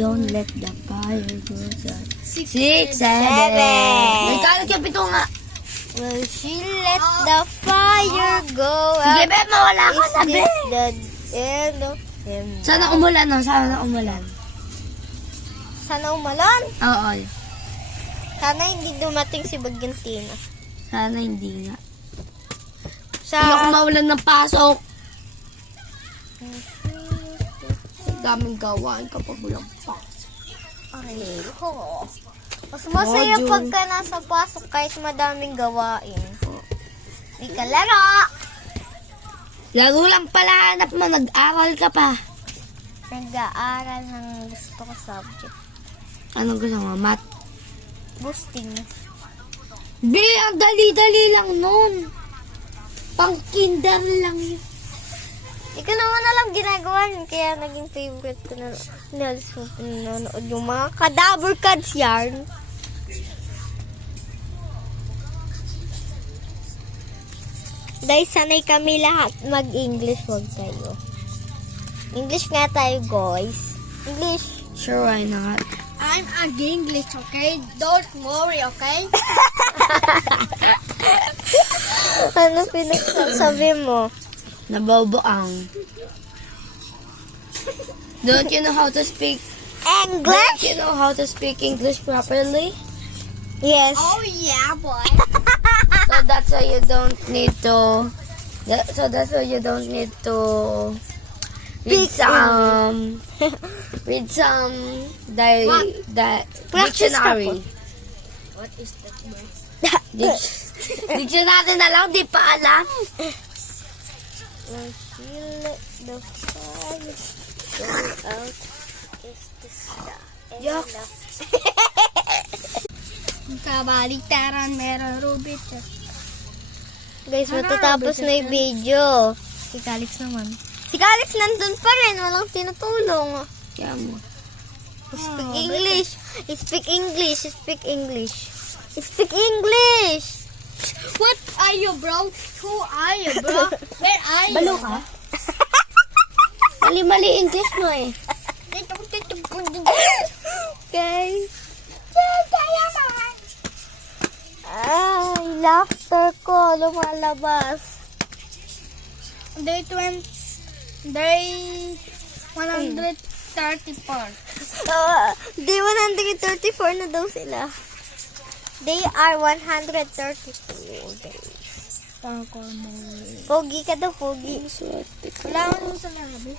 Don't let the fire go out. 6, 7. 7. May kalat yung 7 nga. Will she let the fire go Sige, out? be, mawala ka Is na, be. this the end of him? Sana umulan, no? Sana umulan. Sana umalan. Oo. Sana hindi dumating si Bagantina. Sana hindi nga. Sa... Ayoko mawalan ng pasok. Ang daming gawain kapag walang pasok. Ay, ho. Mas masaya Jun. pagka nasa pasok kahit madaming gawain. Di ka laro. Laro lang pala hanap mo, nag-aral ka pa. Nag-aaral ng gusto ko subject. Anong gusto mo? Math? Boosting. Be, ang dali-dali lang nun. Pang kinder lang yun. Hindi ko naman alam ginagawa niyo. Kaya naging favorite ko na nanonood yung mga Cadaver Cats yarn. Dahil sanay kami lahat mag-English, wag tayo. English nga tayo, guys. English. Sure, why not? I'm English, okay? Don't worry, okay? Ano pinagsasabi mo? Naboboang. Don't you know how to speak? Don't English? you know how to speak English properly? Yes. Oh, yeah, boy. So that's why you don't need to. So that's why you don't need to read some. Read some Practice ka dictionary. What is that, boy? Dictionary na lang, di pa alam. Will she let the fire go out? Is this the end Yuck. of... Kabaliktaran, meron Rubit. Guys, matatapos na yung video. Si Calix naman. Si Calix nandun pa rin. Walang tinutulong. Kaya mo. Speak English. Speak English. Speak English. Speak English. What are you, bro? Who are you, bro? Where are you? Balo ka? Mali-mali English mo eh. Guys. Ay, laughter ko lumalabas. Day 134. Day 134 na daw sila. They are 132 days. Pogi ka daw, pogi. Swerte ka. Kailangan mo sa labi.